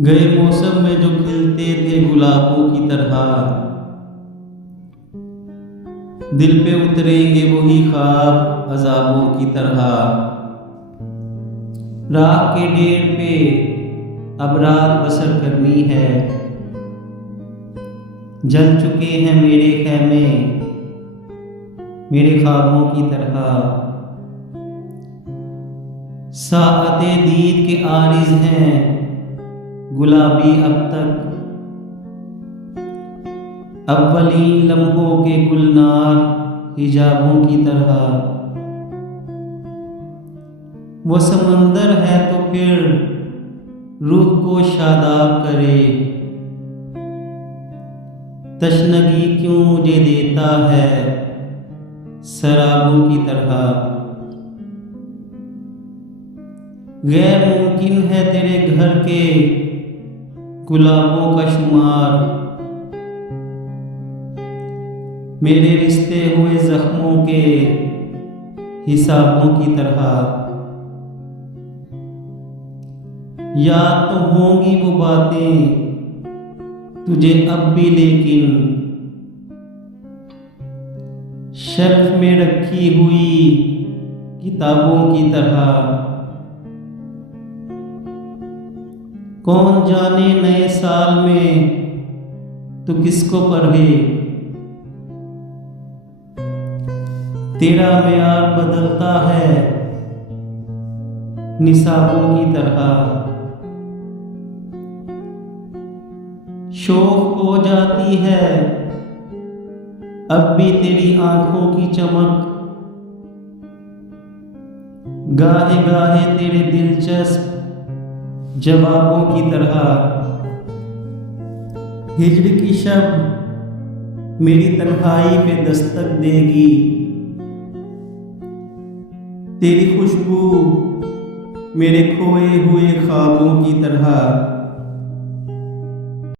गए मौसम में जो खिलते थे गुलाबों की तरह, दिल पे उतरेंगे वही ख्वाब अजाबों की तरह। राह के डेर पे अब रात बसर करनी है, जल चुके हैं मेरे खैमे मेरे ख्वाबों की तरह। साअते दीद के आरिज़ हैं गुलाबी अब तक, अव्वलीन लम्हों के गुलनार हिजाबों की तरह। वो समंदर है तो फिर रूह को शादाब करे, तशनगी क्यों मुझे देता है शराबों की तरह। गैर मुमकिन है तेरे घर के गुलाबों का शुमार, मेरे रिश्ते हुए जख्मों के हिसाबों की तरह। याद तो होंगी वो बातें तुझे अब भी, लेकिन शेल्फ में रखी हुई किताबों की तरह। कौन जाने नए साल में तू किसको पढ़े, तेरा मेयार बदलता है निसाबों की तरह। शौक हो जाती है अब भी तेरी आंखों की चमक, गाहे गाहे तेरे दिलचस्प जवाबों की तरह। हिज्र की शब मेरी तन्हाई पे दस्तक देगी, तेरी खुशबू मेरे खोए हुए ख्वाबों की तरह।